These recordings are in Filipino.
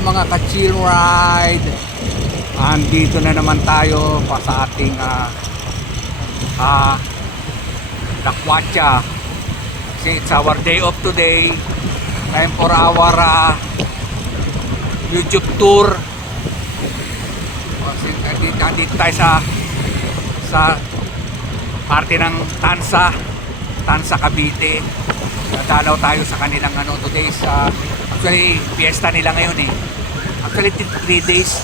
mga ka-chill ride. Andito na naman tayo pa sa ating Lakwatsa. Kasi it's our day off today. Time for our YouTube tour. Kasi andito tayo sa parte ng Tansa Cavite. Nadalaw tayo sa kanilang today's actually fiesta nila ngayon eh. Actually 3 days,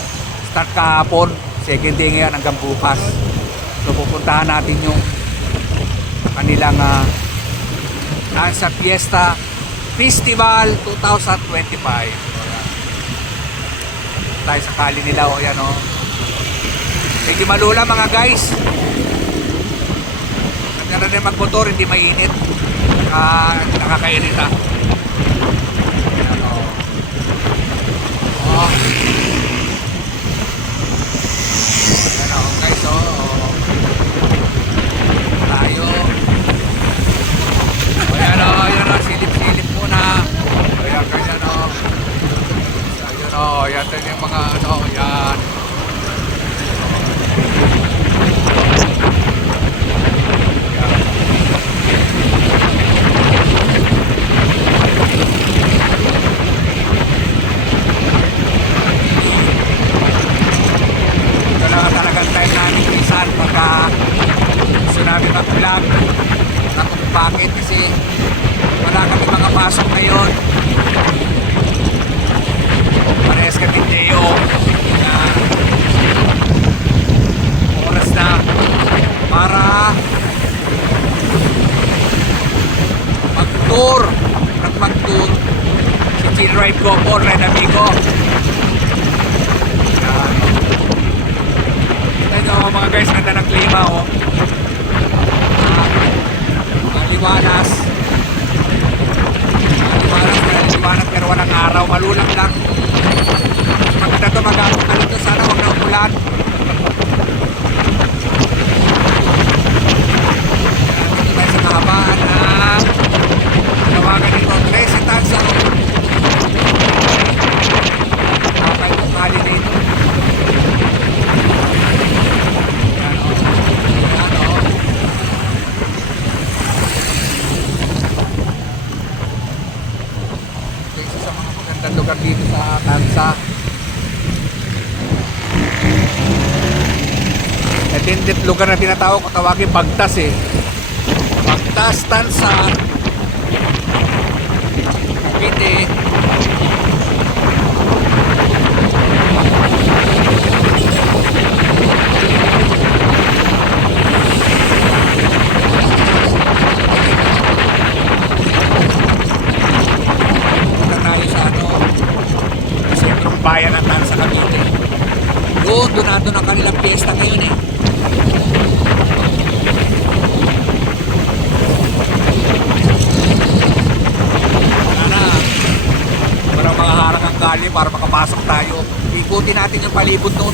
start kahapon, second day ngayon hanggang bukas. So pupuntahan natin yung kanilang Tansa Fiesta Festival 2025. Tayo sa kali nila o yan o. Medyo malula mga guys. Ganda rin magmotor, hindi mainit. Nakakairita. Ayan o. Oh. Ayan o guys o. Tayo. Ayan o, silip-silip muna. Ayan ganyan o. Ayan o, yan din yung mga yan. Mag-vlog na kung bakit kasi wala kami mga pasok ngayon, parehas kami day off na oras na para mag-tour si Chill Ride ko po, Red Amigo. Ito mga guys, ganda ng klima oh. Liwanas pero walang araw, malulang lang. Maganda ito, mag-aapok na dito, sana huwag na umulan. Dito tayo sa kahabaan ng tawagan nito, Tres Tansa. Kapay kong kali dito. Lugar dito sa Tansa. Ito yung lugar na tinatawag ko tawagin Bagtas eh. Bagtas, Tansa Cavite. Bayan ng Tansa Cavite. Doon ang kanilang piyesta ngayon eh. Sana parang mga harang ang gali para makapasok tayo. Ikutin natin yung palibot noon.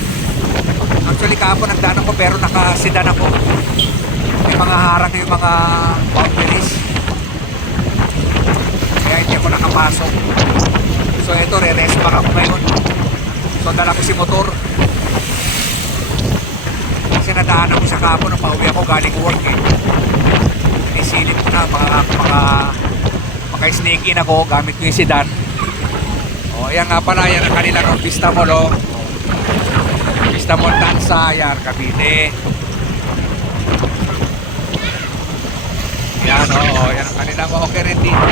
Actually kahapon nagdaan ako pero nakasidan ako. May mga harang yung mga boundaries. Kaya hindi ako nakapasok. So ito, re-rest back ako ngayon. So dala ko si motor. Kasi nadaanan ko sa kapon nung pauwi ako galing work eh. Inisilip ko na maka-sneak in ako gamit ko yung sedan. O ayan nga pala, yan ang kanilang Vista Mall o. Vista Mall Tansa, yan, Cavite. Yan o, yan ang kanilang okay rin dito.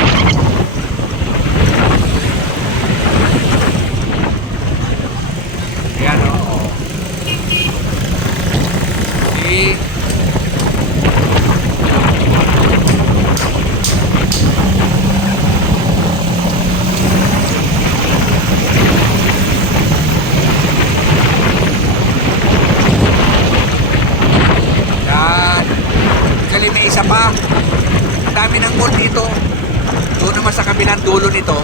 Yan o. Actually may isa pa. Ang dami ng mall dito. Doon naman sa kabilang dulo nito.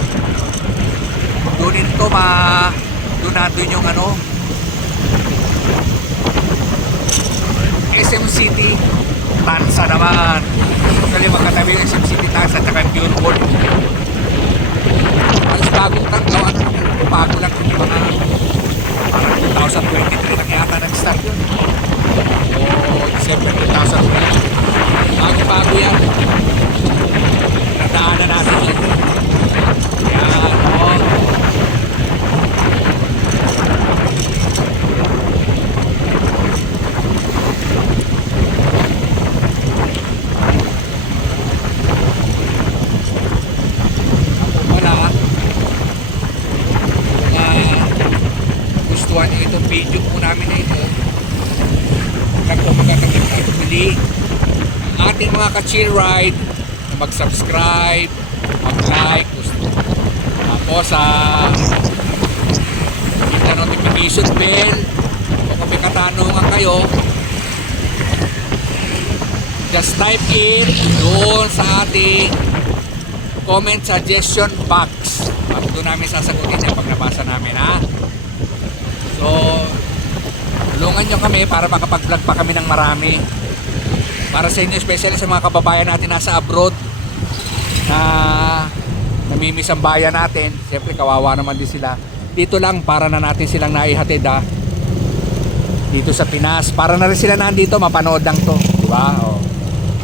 Doon nito doon natin yung SM City Tansa naman. Actually magkatabi yung SM City Tansa at saka Pure Gold. Halos bagong bago lang nagustuhan nyo itong video po namin na ito, nagpapagkakabili ang ating mga ka-chill ride na mag-subscribe, mag-like, tapos hit na notification bell. Kung may katanungan kayo, just type in doon sa ating comment suggestion box. Doon namin sasagutin yung pag nabasa namin, ha? So, tulungan nyo kami para makapag-vlog pa kami ng marami. Para sa inyo, especially sa mga kababayan natin nasa abroad na namimiss ang bayan natin. Siyempre, kawawa naman din sila. Dito lang, para na natin silang naihatid, ha? Dito sa Pinas. Para na rin sila nandito, mapanood lang to. Diba? O,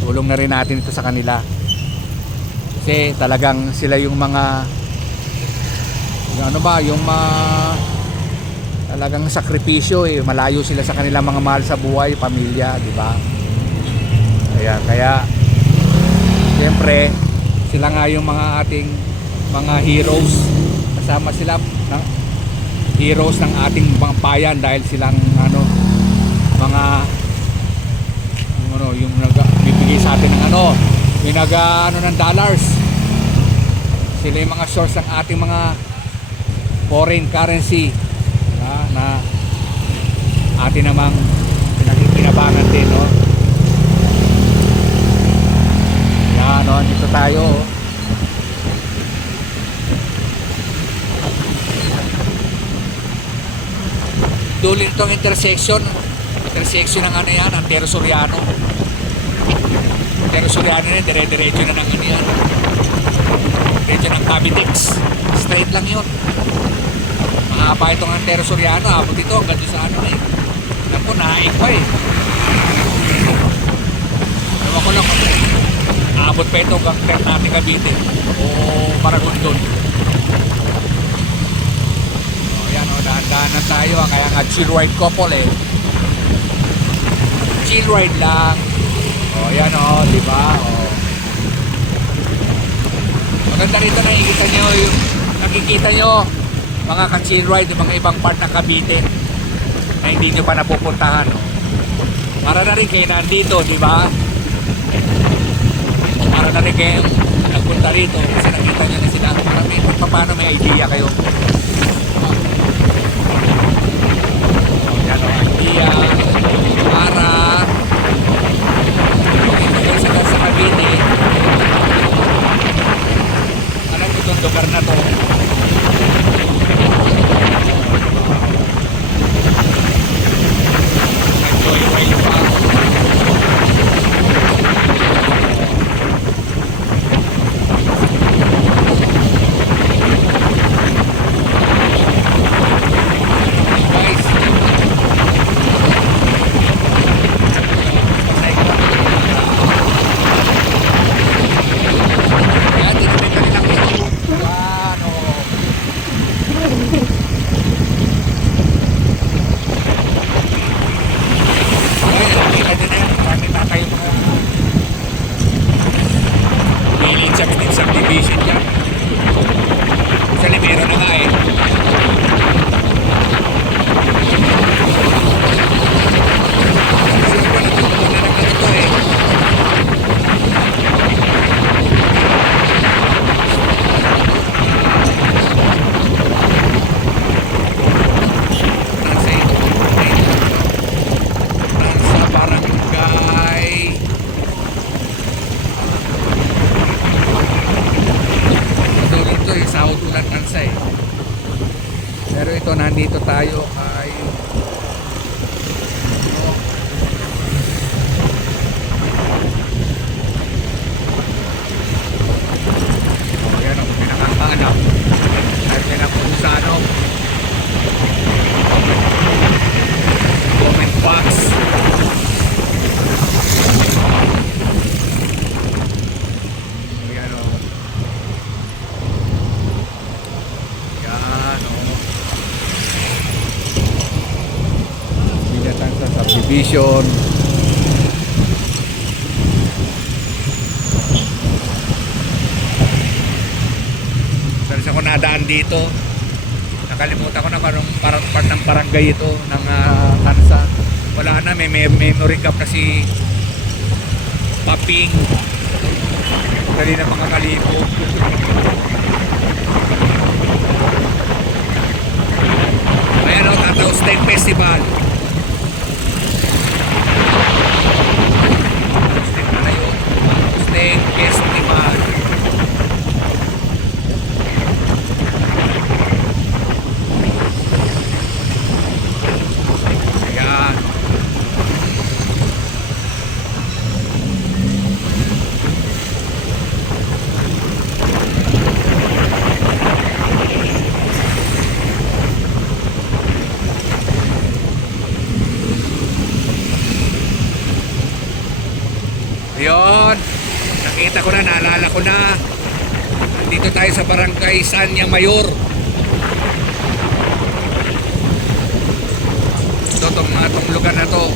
tulong na rin natin ito sa kanila. Kasi talagang sila yung mga talagang sakripisyo eh. Malayo sila sa kanilang mga mahal sa buhay, pamilya, di ba? Kaya siyempre sila nga yung mga ating mga heroes. Kasama sila ng heroes ng ating mga bayan dahil silang yung nagbibigay sa atin ng ng dollars. Sila yung mga source ng ating mga foreign currency na atin namang pinakikinabangan din, no? Yan, no? Dito tayo, oh. Dulo itong intersection ng yan, Antero Soriano. Antero Soriano na, dire-diretso na ng yan. Diretso ng Cavitex. Straight lang yun. Mahaba itong Antero Soriano, abot ito hanggang doon sa naku, nahaik pa eh. Ewan ko lang kung abot pa ito hanggang natin Cavite o Maragondon. Yan o, dahan-dahan na tayo, kaya nga chill ride couple eh. Chill ride lang. O yan o, diba? O, maganda rito, nakikita nyo mga ka-chill ride, mga ibang part ng Cavite na hindi nyo pa napupuntahan, no? Para na rin kayo nandito, di ba? Para na rin kayo nagpunta rito kasi nakita nyo na sila. Para paano may idea kayo. Yan o, idea para sa Cavite. Alam ko itong lugar na to. Subdivision yan. Sa Limero na nga eh. Pero ito, nandito tayo ay ayan o, pinakakaanap at pinakung sa comment box. Ayan o, sa subdivision. Pero sa ko nadaan dito, nakalimutan ko na parang part ng barangay ito ng Tansa. Wala na, may memory card na si Paping. Dali na mga kalipo. Ayan o, Tataw Steak Festival. Steak na yun. Steak Festival. Ayan. Ayun, nakita ko na, naalala ko na. Dito tayo sa barangay Sanya Mayor. Ito, itong lugar na to,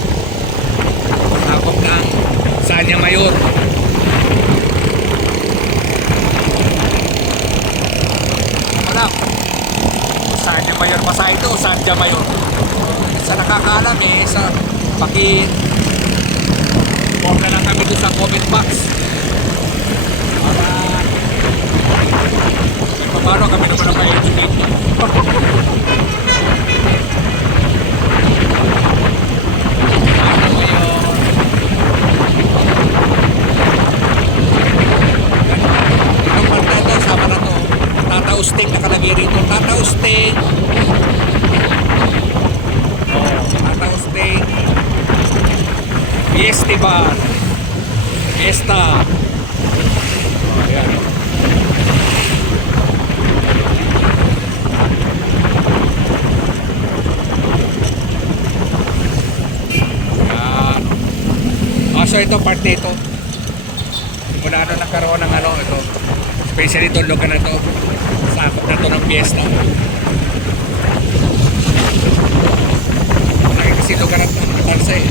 sabog ng Sanya Mayor. Wala kung Sanya Mayor pa sa ito o Sanya Mayor. Sa nakakaalam sa huwag na lang kami doon sa comment box para paano kami naman ang ma-educate. Ano mo yun? Ang parte ito, sama na to. Tataw Steak nakalagay rito. Tataw Steak. Tataw Steak Festival. Fiesta. Ayan. So ito part nito. Simula nagkaroon ng ito. Especially itong lugar na ito. Sakop na ito ng fiesta. Malaki kasi lugar na ito ng Tansa eh.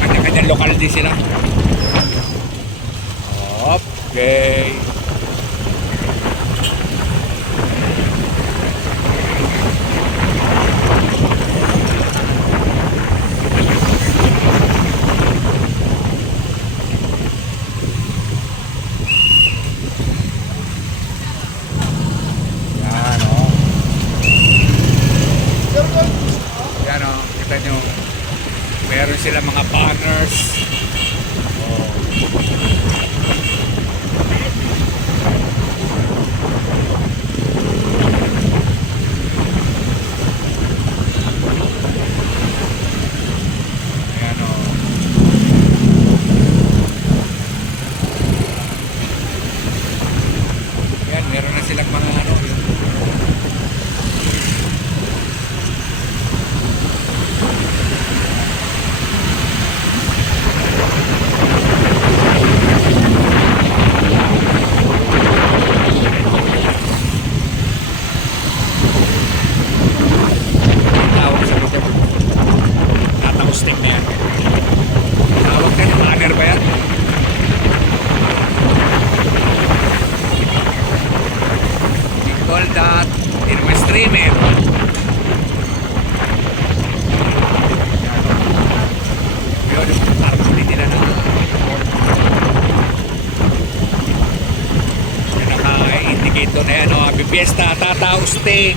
Kanya-kanya lokal din sila. Okay. Yan o, kita nyo. Meron sila mga banners. Ayan o. Ayan, meron na silang mga Steak na yan. Tawag ka ng banner ba yan? We call that Irma Streamer. Yun, parang huli nila na naka-indicate doon na yan. Happy Fiesta, Tataw Steak.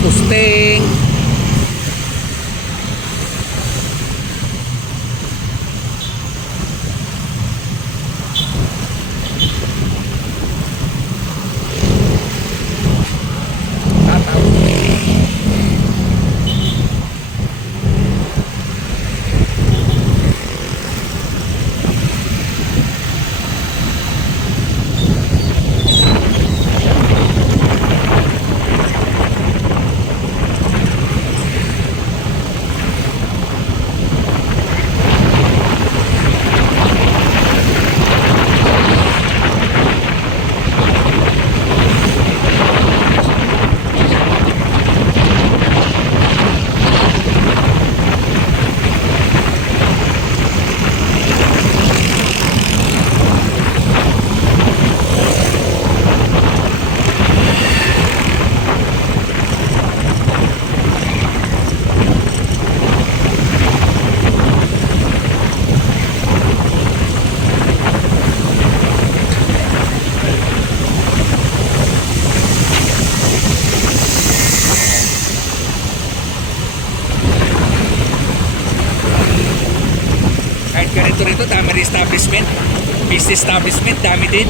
Usteng ganito rito, dami rin establishment. Business establishment, dami din.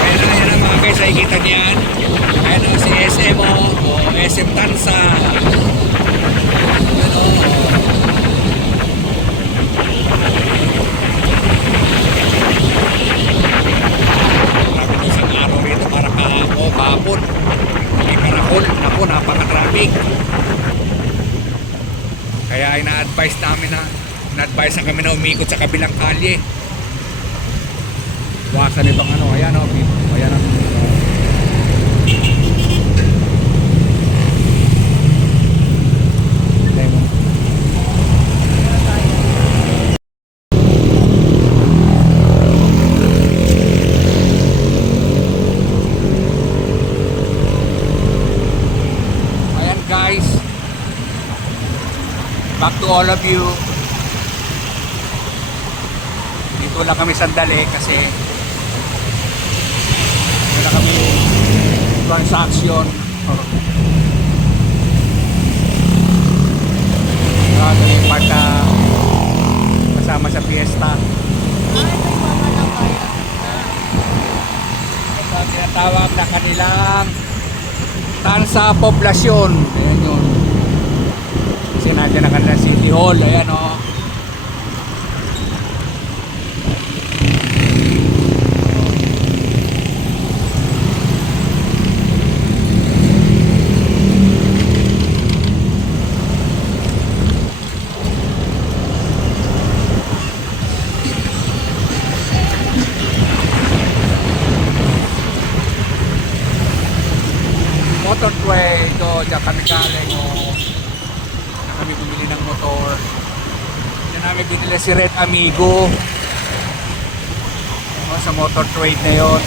Ayan na mga guys, nakikita niyan. Ayan o, si SM o SM Tansa. Ayan o. Grabe isang araw rito para kahapon. May karakol. Naku, napaka-traffic. Kaya ina-advise namin na kami na umikot sa kabilang kalye. Iwasan itong ano, ayan o. Ayan o. Guys, back to all of you. Dito lang kami sandali kasi wala kami transaction. Kami part na kasama sa fiesta. Ito ang tinatawag na kanilang Tansa Poblasyon. Ayan yun. Kasi nandiyan na kanilang City Hall. Ayan o. Motor trade, diyan kami galing kami bumili ng motor. Diyan namin binili si Red Amigo sa motor trade na yon.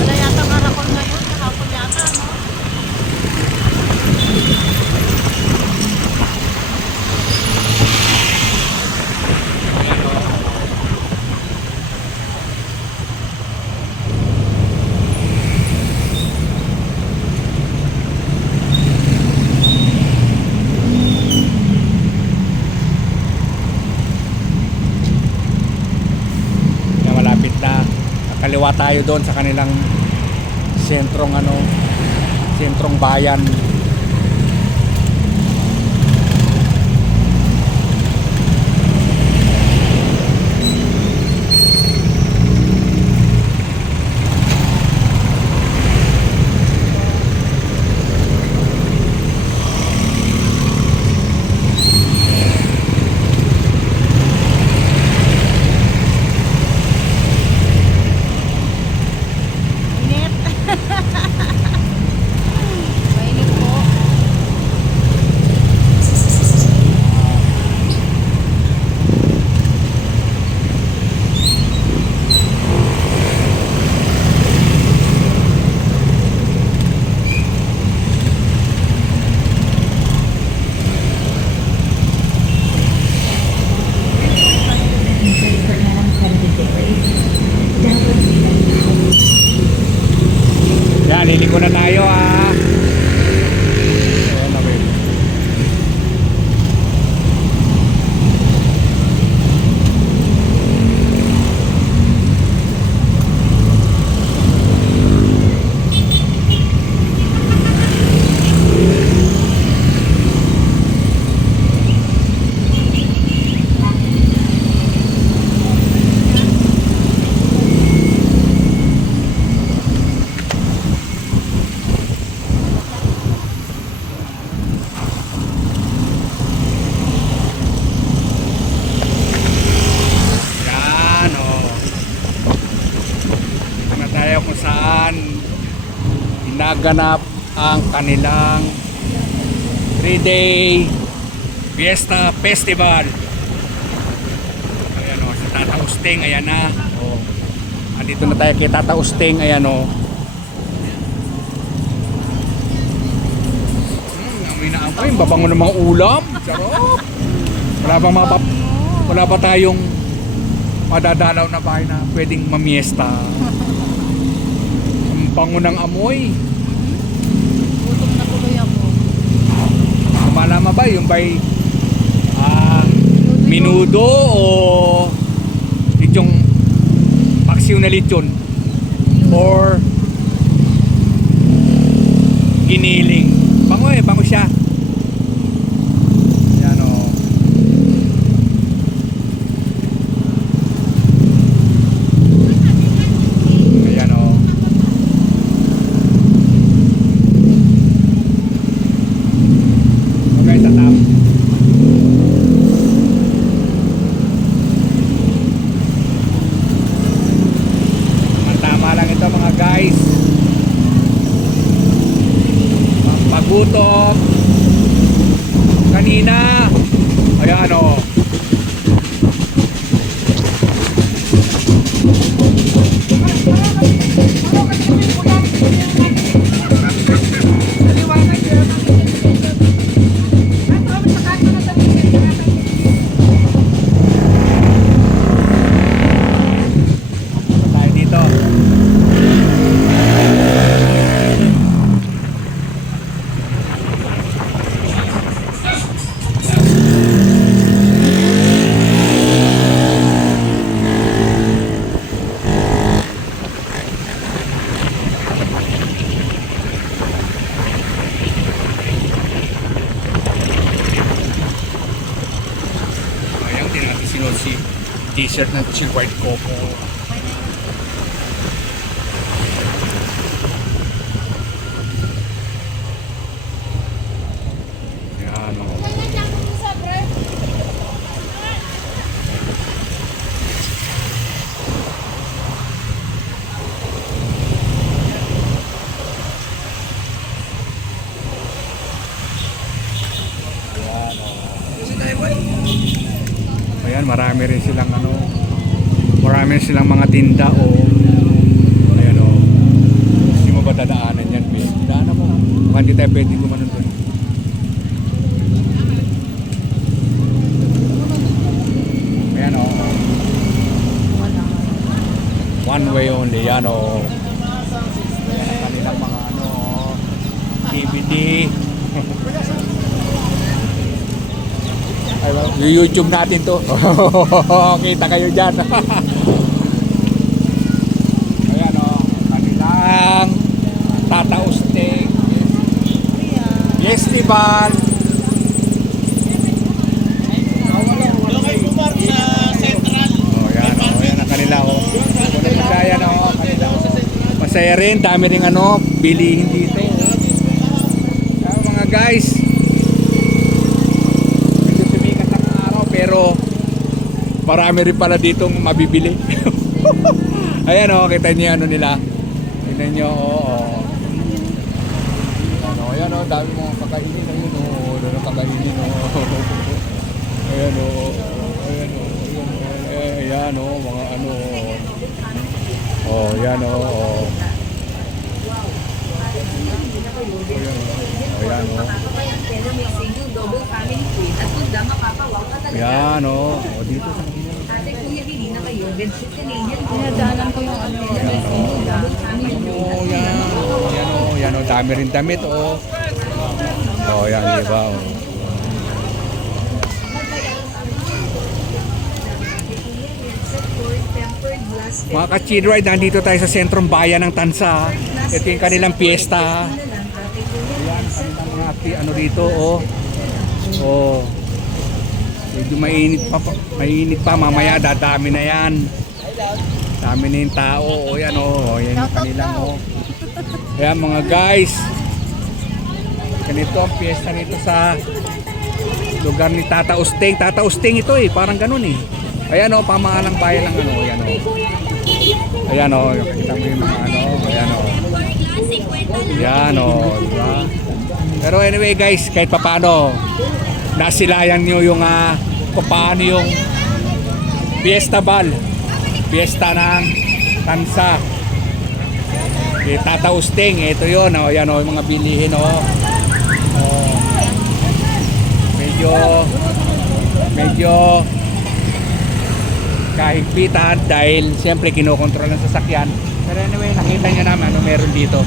Wala yata karakol ngayon, kahapon yata, no? Kaliwa tayo doon sa kanilang sentrong sentrong bayan. Mainit po. Yan, liliko na tayo ha. Ayan na babe. Kung saan ginaganap ang kanilang 3-day Fiesta Festival. Ayan o, sa Tata Usteng, ayan na. O, andito na tayo kay Tata Usteng, ayan o. Amoy na amoy, babango ng mga ulam. Sarap. Wala bang wala ba tayong madadalaw na bahay na pwedeng mamiesta? Ang bango ng amoy. Gutom na tuloy ako. Malama ba yung by minudo o lechong paksiw na lechon or giniling? Bango bango siya. Yan o. Ayan o. Okay, sa top. Tama lang ito mga guys. Pagutom kanina. Ayan o. Tayo dito. Ayan, din natin sinod si t-shirt na si White Coco. Ayan o. Ayan, marami rin silang marami rin silang mga tinda o ayan o. Hindi mo ba dadaanan yan, babe? Daanan mo. Baka hindi tayo pwede gumanon doon. Ayan o. One way only, yan o. Ayan ang kanilang mga DVD. YouTube natin to. Kita kayo dyan. Ayan o. Kanilang tatausting festival. Oh, yan o. Yan ang kanila o. Masaya na o. Masaya rin. Dami rin bilihin dito. Ayan, mga guys. Pero marami rin pala ditong mabibili. Ayan o, kita niyo nila. Tingnan niyo, ayan o, dami mong kakainin. Ayun o, doon kakainin o. Ayan o, ayan o, ayan o, mga ayan o. Ayan o. Yan o. Dito sa Pinadaanan ko yung ano. yan o. Dami rin damit o. Yan, diba o. Mga ka-chidride, nandito tayo sa sentrong bayan ng Tansa. Ito yung kanilang piyesta. Ayan, kanilang mga dito o. Medyo mainit pa, mamaya dadami na yan. Dami na yung tao. Yan yan yung kanilang Ayan mga guys. Ganito ang piyesta nito sa lugar ni Tata Usteng. Tata Usteng ito parang ganun Ayan pamahalang bayan ng Ayan Ayan kita mo yung mga Ayan Ayan diba? Pero anyway guys, kahit paano nasilayan nyo yung paano yung Fiesta ng Tansa. Tata Usteng, ito yun. Yan yung mga bilihin. Medyo medyo kahigpitan dahil siyempre kinokontrol ng sasakyan. Pero anyway, nakita nyo naman ano meron dito.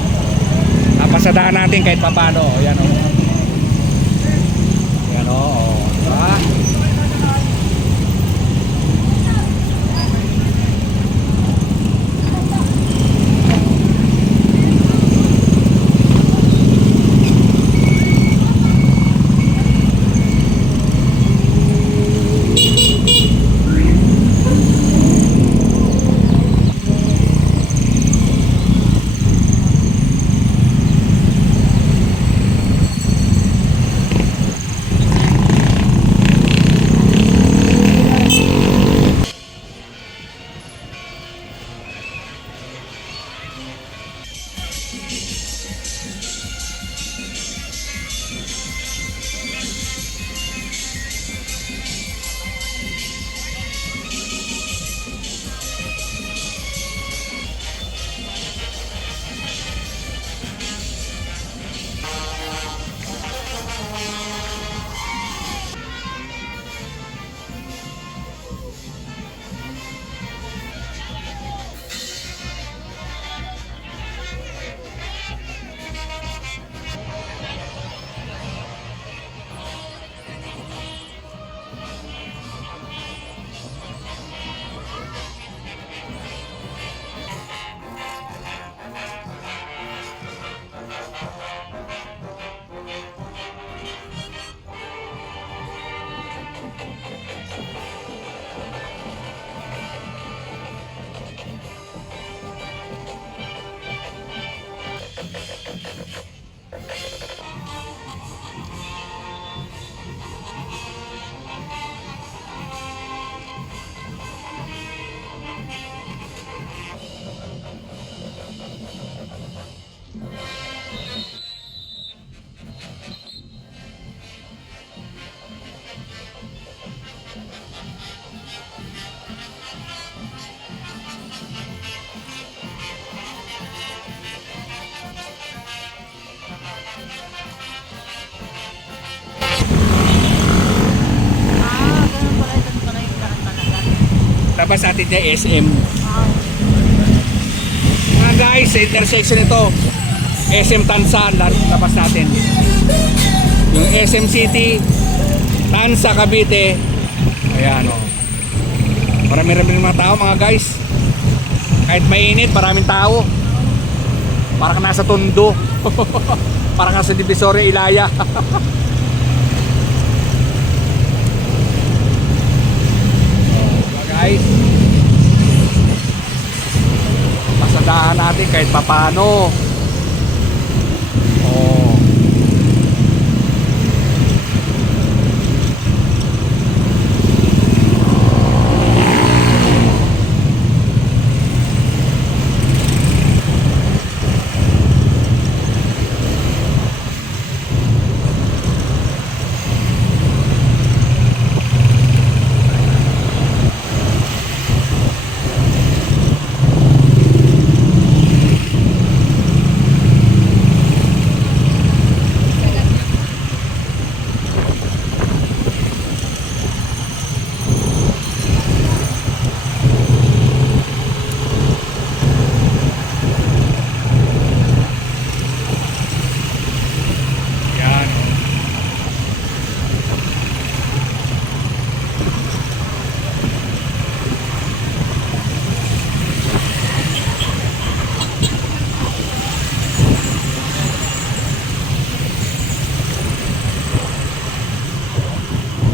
Pasadahan natin kahit papano. Yan o. Yan o. Diba? Ganun pala. Ganun pala yung daan talaga. Labas natin dyan SM. Wow. Mga guys, sa intersection ito, SM Tansa, labas natin. Yung SM City, Tansa, Cavite. Ayan o. Marami-rami mga tao mga guys. Kahit mainit, maraming tao. Para ka nasa Tondo. Para ka sa Divisoria, Ilaya. Guys, pasadahan natin kahit papano. Oh.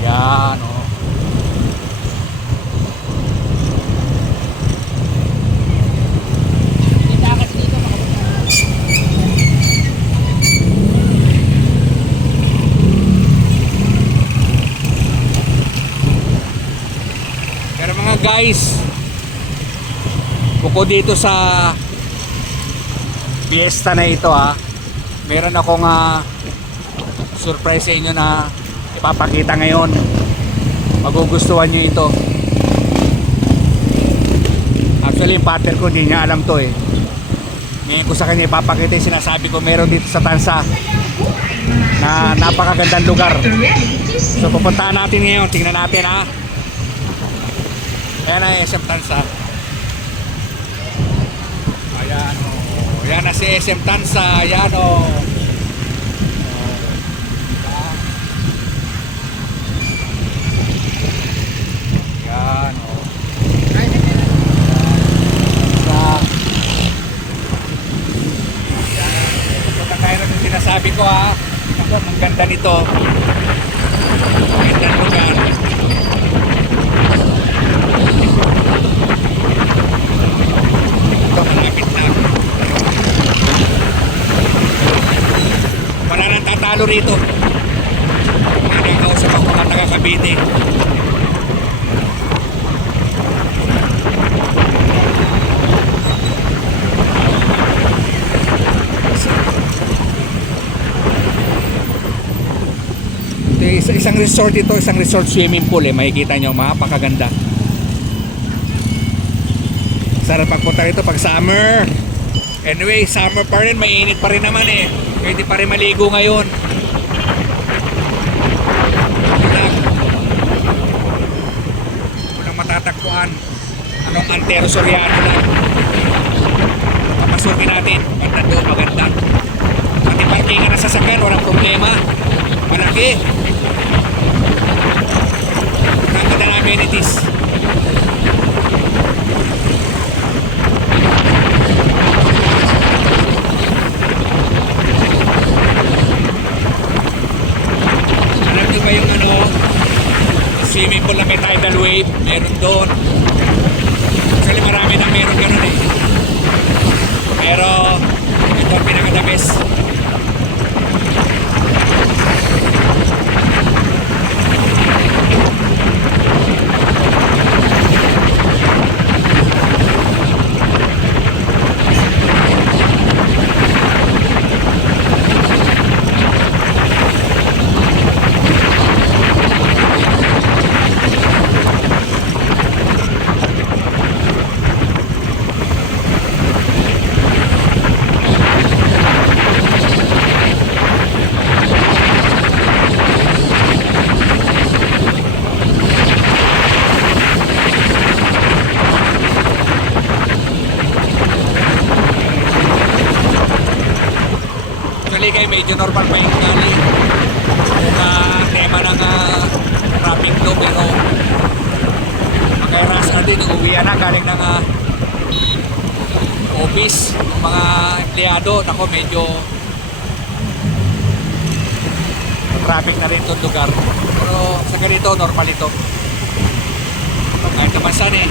Yan o. Pero mga guys, bukod dito sa fiesta na ito meron akong surprise sa inyo na ipapakita ngayon. Magugustuhan nyo ito. Actually yung partner ko hindi niya alam to ngayon ko sa kanya ipapakita yung sinasabi ko meron dito sa Tansa. na napakagandang lugar. So pupuntahan natin ngayon, tingnan natin ha. Ayan na SM Tansa. Ayan o. Ayan na si SM Tansa. Ayan o. Ayan o. Sinasabi ko ha, ako ang ganda nito. Gandang lugar. Ito, malapit na. Wala nang tatalo rito. Nagkakausap ako mga taga Cavite. Isang resort ito, isang resort swimming pool makikita nyo, mapakaganda. Sarap pagpunta rito pag summer. Anyway, summer pa rin, mainit pa rin naman pwede pa rin maligo ngayon. Walang matatagpuan. Anong Antero Soriano lang. Papasukin natin, banda doon, maganda. Pati parkingan na sasakyan, walang problema. Malaki. Ganda ng amenities. Alam nyo ba yung swimming pool na may tidal wave? Meron doon. Actually marami nang meron ganun Pero ito ang pinaka-the best. Medyo normal pa yung gali yung tema ng traffic to, pero magkairas din uuwi na galing ng office ng mga empleyado. Nako, medyo traffic na rin itong lugar, pero sa ganito normal ito kahit naman saan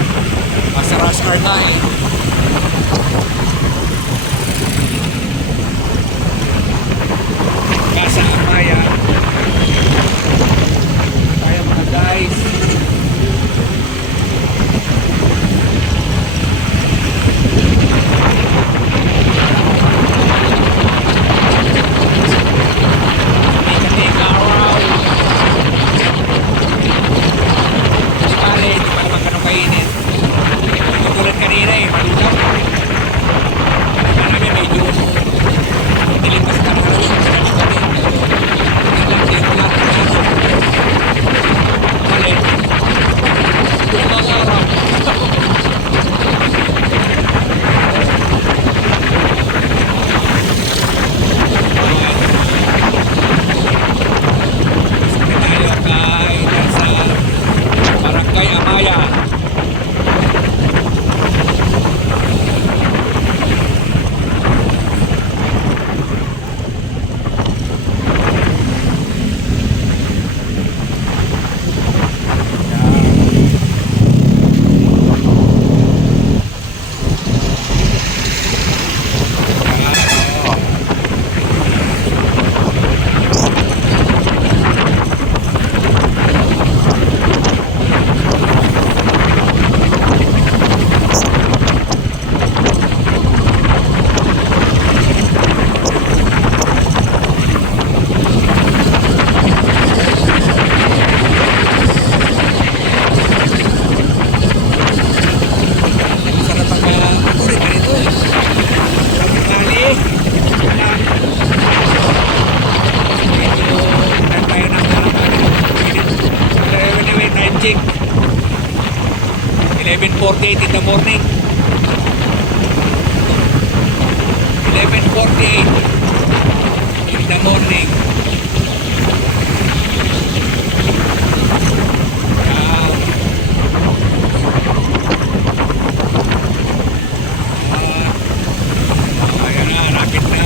mas rush hour na Casa Amaya. Tayo mga guys. Tika-tika araw. Bale, hindi pa naman ganun kainit. Tutulad kanina malinaw. 11:48 in the morning. 11:48 in the morning. Ayan na, rapid na.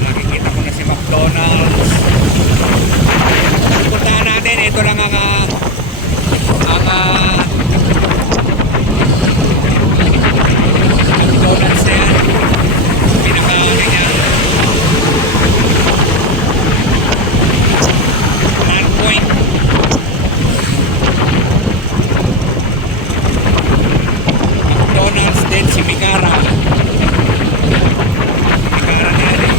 Nakikita ko na si McDonald's. Puntahan natin, ito lang ang McDonald's na yan. Pinaka-ano niya. Man Point. McDonald's din si Mikara. Mikara na yan eh.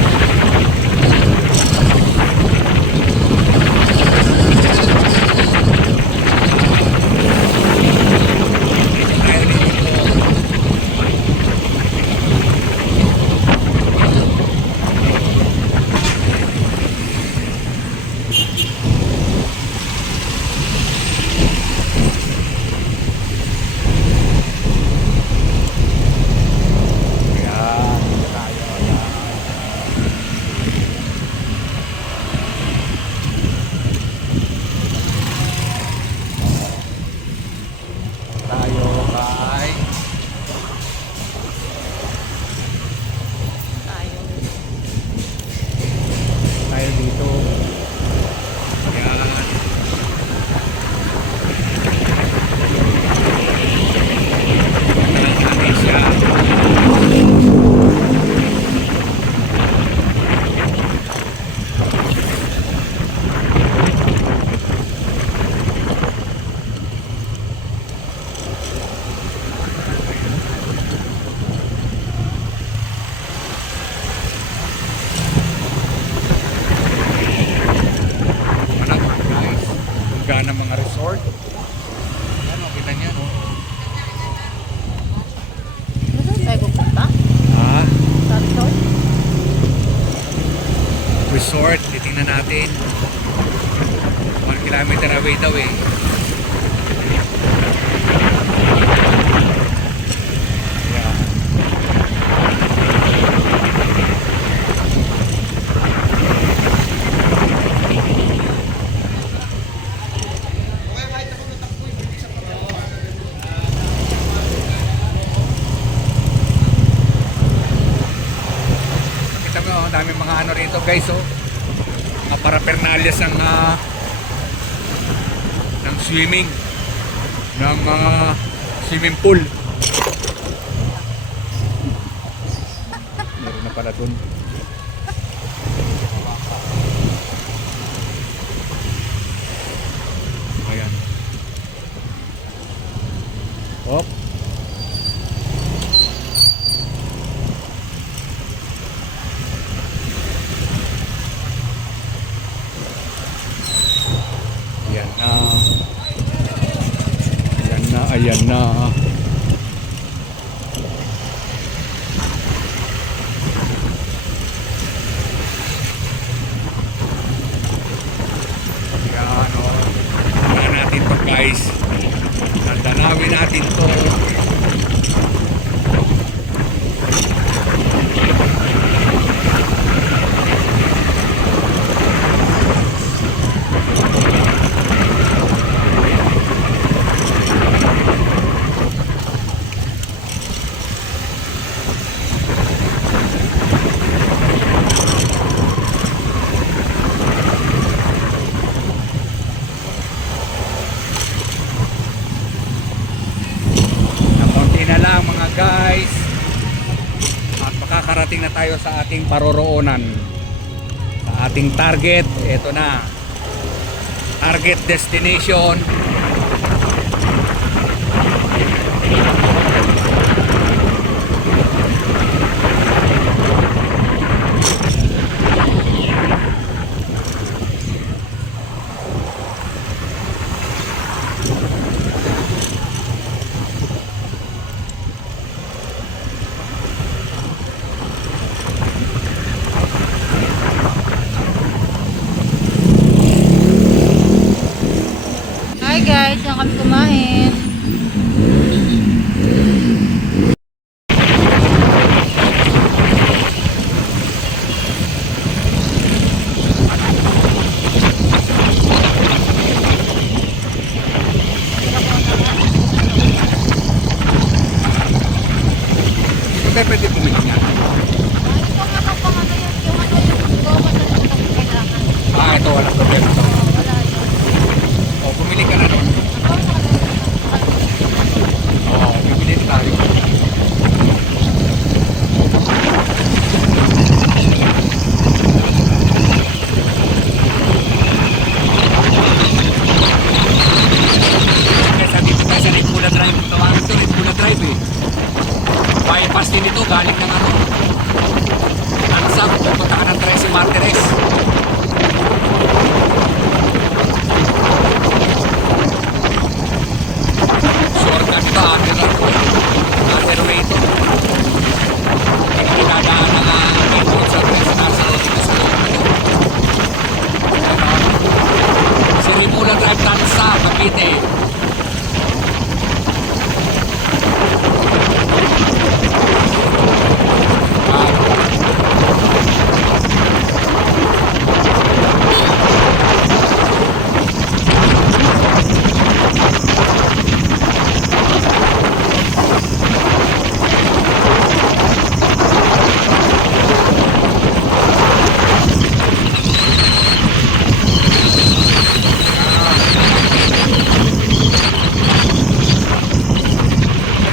Tayo dito. Ayan, tayo. Tayo kay Tayo. tayo dito. Ayan. Ayan siya. Ano, guys? Ganda ng mga resort. Ayan, o, kita niya, no? Saan tayo pupunta? Ah, Sa resort? resort. Titingnan natin. 1 kilometer away daw eh. Ayan. Kita mo, ang daming mga ano rito guys, oh. Mga parapernalyas ng swimming, ng mga swimming pool. Meron na pala dun. Ayan. Hop. Ayan na. Ayan na, ayan na. Ayan o. Tingnan natin to guys. Tanawin natin to. Guys, at makakarating na tayo sa ating paroroonan, sa ating target. Ito na, target destination. Hi guys, yan kami kumain. pwede bumili niya. Itong ano pang ano yun, yung ano yung goma na ito na kailangan. Ito, walang problema to. Oo, wala yun. O, bumili ka na nun. Ito na Oo, bibili tayo. Kaya dito tayo sa Rimula Drive. Tawagin ito, Rimula Drive eh. Bypass din ito, galing ng ano. Lansang, pupunta ka ng Tracy Martinez. Shortcut ito, underway ito. Hindi dadaan ng main road sa Tracy Martinez dito sa loob ito. Si Rimula Drive Tansa, Cavite.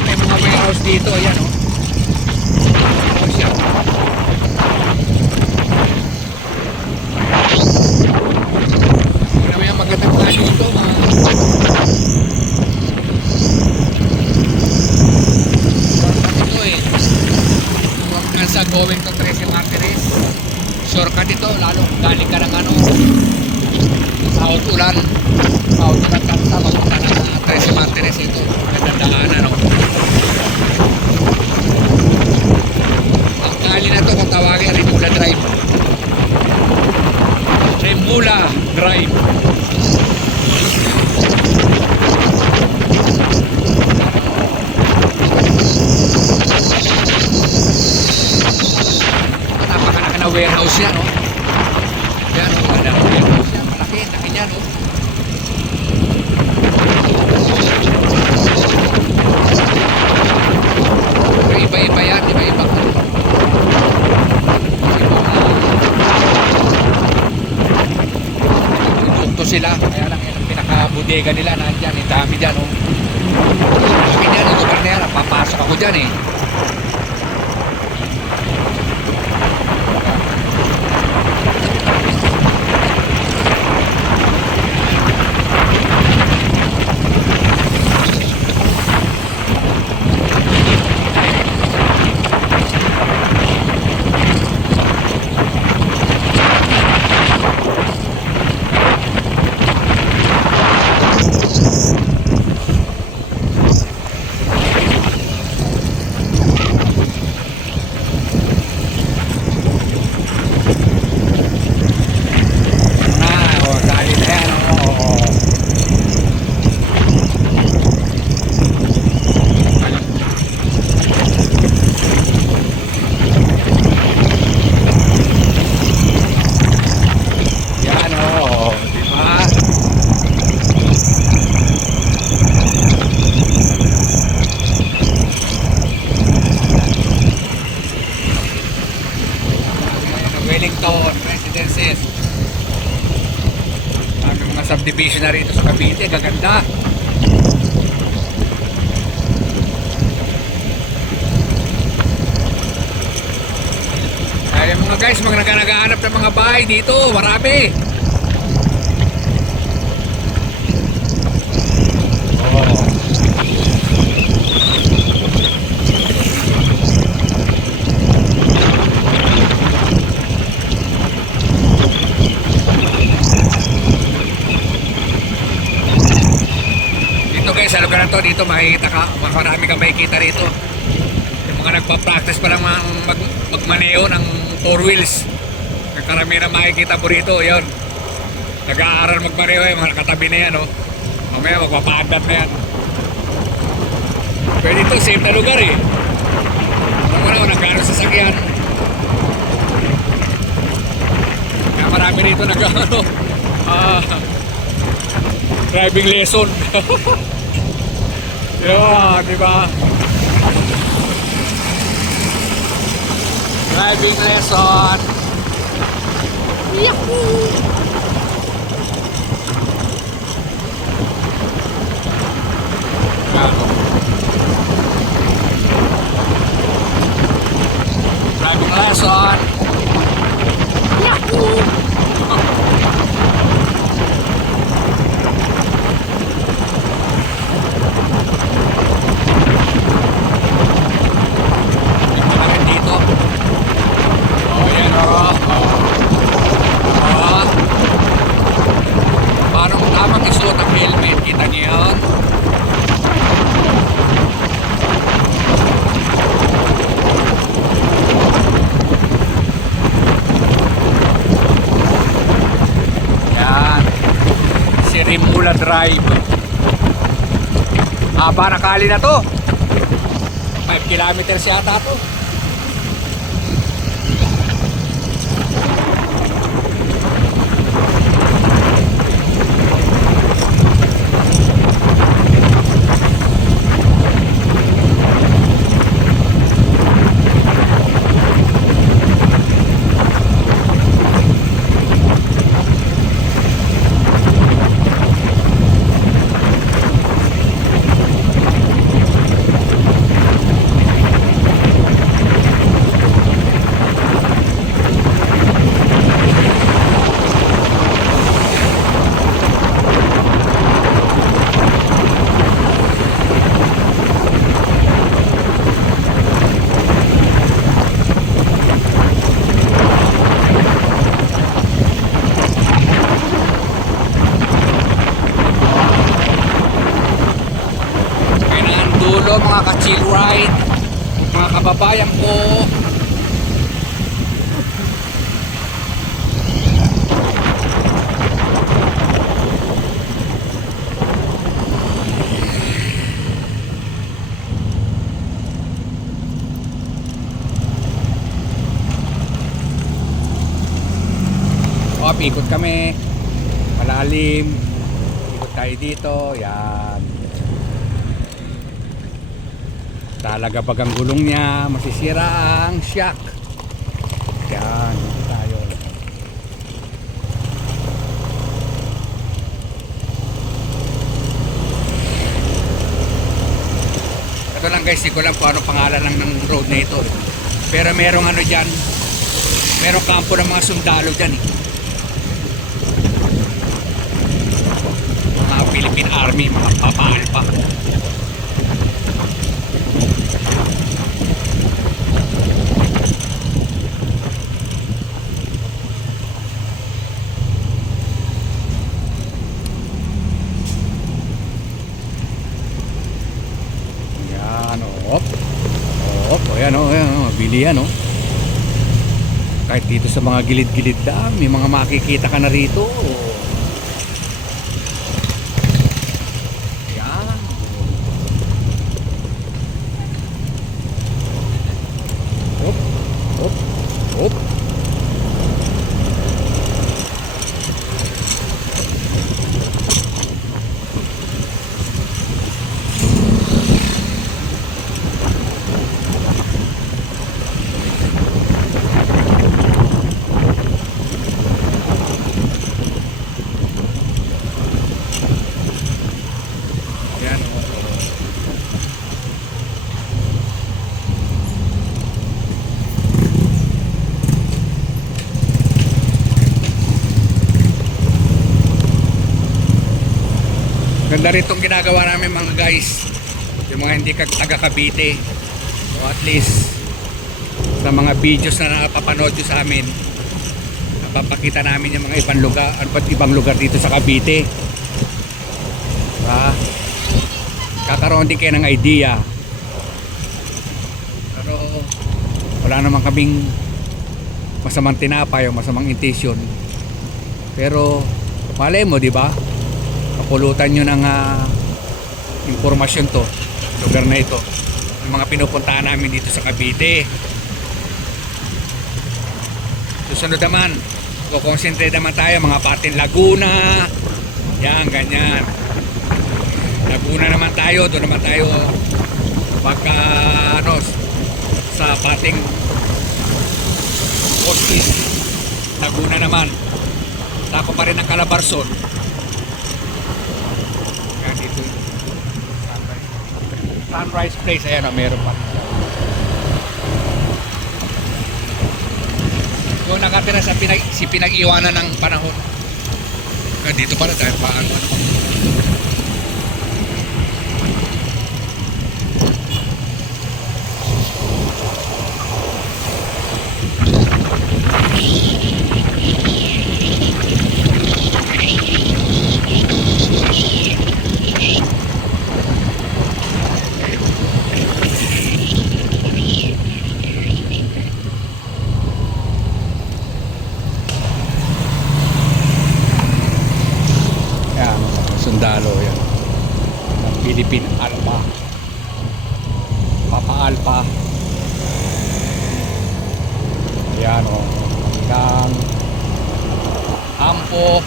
May mga warehouse dito, ayan o. Oh, siya. Ano yung magandang mga dito, mga... Shortcut ito eh. Huwag sa going to Tracy Martinez. Shortcut ito, lalo kung galing ka ng ano, South Ulan. South Ulan kansa, mapunta ng Tracy Martinez ito. Nagdadaanan no. Ang kali na to kung tawagin, Rimula Drive. Rimula Drive. Napakalaki na warehouse yan, no? Yan, no? Ganda ng warehouse yan. Malaki, laki niya, no? Pero iba-iba yan, iba-iba. Produkto sila, kaya lang yan ang pinaka-bodega nila, nandyan, ang dami dyan, no? Laki niyan, yung lugar na yan, papasok ako dyan, eh. Wellington Residences. Ang mga subdivision na rito sa Cavite, gaganda. Kaya mga guys, mga naghahanap ng mga bahay dito, marami. Sa lugar na to, dito makikita ka, marami kang makikita rito. Yung mga nagpa-practice pa lang magmaneo ng 4 wheels. Karamihan na makikita po rito, yun. Nag-aaral magmaneo, yung mga nakatabi na yan, oh. Mamaya magpapaagdat na yan. Pwede ito, safe na lugar eh. Wala ko, nagkano sasakyan. Kaya marami rito nag-ano, driving lesson. Yo, di ba? Driving lesson. Yahoo! Ano? Driving lesson. Yahoo! Ito na rin dito. Oh, yan oh. Oh. Parang tamang isuot ang helmet. Kita niyo yun? Yan. Sirimula Drive. Haba na kali na to. 5 kilometers yata to. Dulo mga ka-chill ride, mga kababayan ko. Ikot kami malalim, ikot tayo dito. Yan. Talaga bagang gulong niya, masisira ang shock. Yan, dito tayo. Ito lang guys, di ko lang kung ano pangalan ng road na ito. Pero merong ano dyan, merong kampo ng mga sundalo dyan eh. Mga Philippine Army, mga papalpa. Ayan o, bilihan o. Kahit dito sa mga gilid-gilid lang, may mga makikita ka na rito. Ayan. Hop, hop, hop. Ganda rin itong ginagawa namin mga guys, yung mga hindi taga Cavite, o at least sa mga videos na napapanood nyo sa amin, napapakita namin yung mga ibang lugar dito sa Cavite. Kakaroon din kayo ng idea, pero wala naman kaming masamang tinapay o masamang intention. Pero malay mo, di ba? Kapulutan nyo ng impormasyon to, lugar na ito, yung mga pinupuntahan namin dito sa Cavite. Susunod naman, kukonsentrate naman tayo mga parting Laguna, yan, ganyan. Laguna naman tayo, doon naman tayo pagka sa parting Austin, Laguna naman. Tako pa rin ang Calabarzon. Yan dito yung Sunrise Place. Ayan o, meron pa. Yung nakatira sa pinag-iwanan ng panahon. Dito pala dahil paano. Yan, mga sundalo yan. Ng Philippine Alpha. Papa Alpha. Yan o. Hanggang Ampo.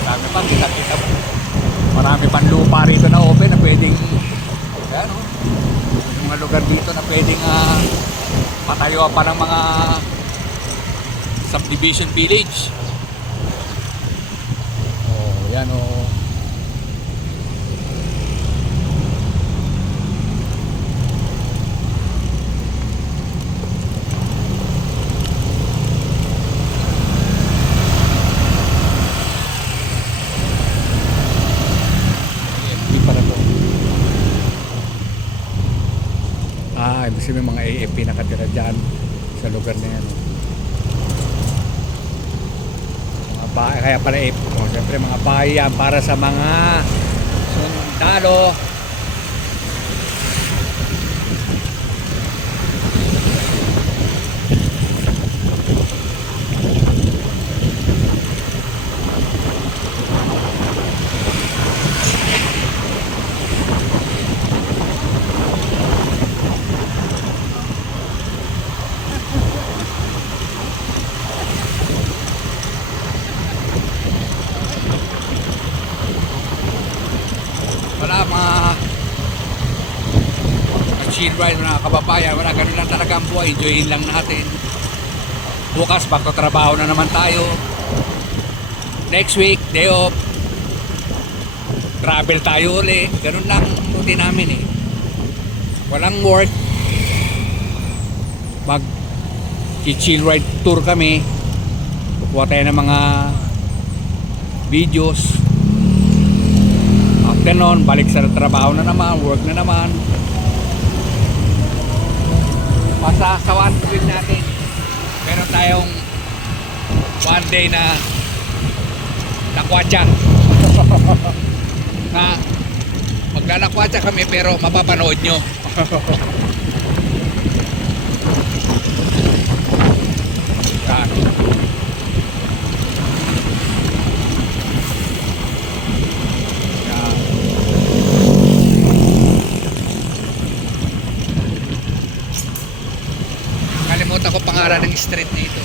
Dami pa, kita-kita mo. Marami pang lupa rito na open na pwedeng, yan o, yung mga lugar dito na pwedeng patayo pa ng mga subdivision village. Oh, yan o. Ibig sabihin mga AFP nakatira dyan sa lugar na yan. Mga bahay, kaya pala AFP. Siyempre mga bahay yan para sa mga sundalo. Wala mga chill ride, mga kababayan, wala, ganun lang talaga ang buhay, enjoyin lang natin. Bukas back to trabaho na naman tayo. Next week day off, travel tayo uli, ganun lang routine namin eh. Walang work, mag chill ride tour kami, kukuha tayo ng mga videos. After nun, balik sa trabaho na naman, work na naman. Basta sa one trip natin, meron tayong one day na lakwatsa. Na maglalakwatsa kami pero mapapanood nyo. Yan. Kalimutan ko pangalan ng street dito.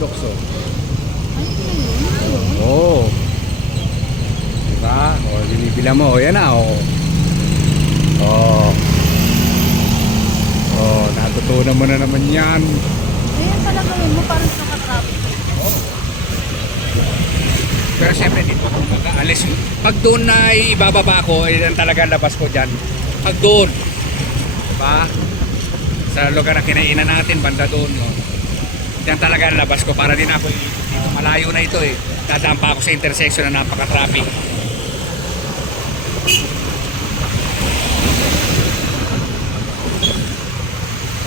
Dokso. Oo. Diba? O, binibila mo. O, yan na. O. O, natutunan mo na naman yan. Ayan pala gawin mo, parang naka-traffic. Pero siyempre dito ako mag-aalis. Pag doon na ibababa ko, yan talaga labas ko dyan. Pag doon, diba? Sa lugar na kinainan natin, banda doon, no? Yan talaga ang labas ko para din ako dito. Malayo na ito eh. Dadaan pa ako sa intersection na napaka-traffic.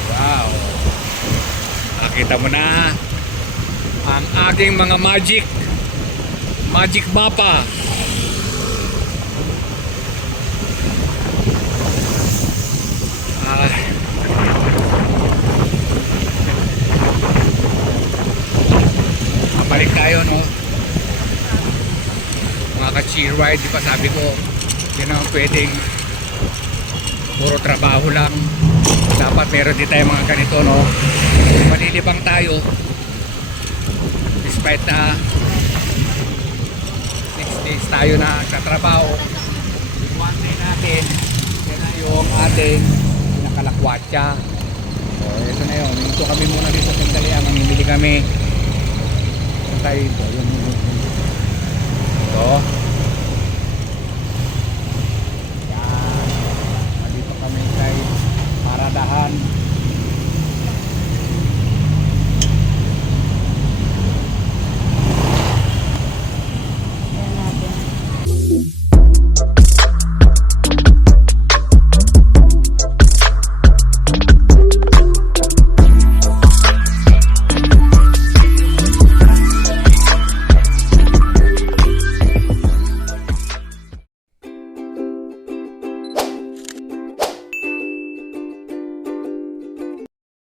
Wow. Nakita mo na ang aking mga magic mapa. Balik tayo, no? Mga ka-chill ride, di ba sabi ko, yun ang pwedeng puro trabaho lang. Dapat meron din tayo mga ganito, no? Malilibang tayo despite na 6 days tayo na nagtatrabaho. One day natin, yan na yung ating nakalakwatsa. So, ito na yun. Ito kami muna dito sa Sandalian. Mamimili kami. Saan tayo ito? Ito.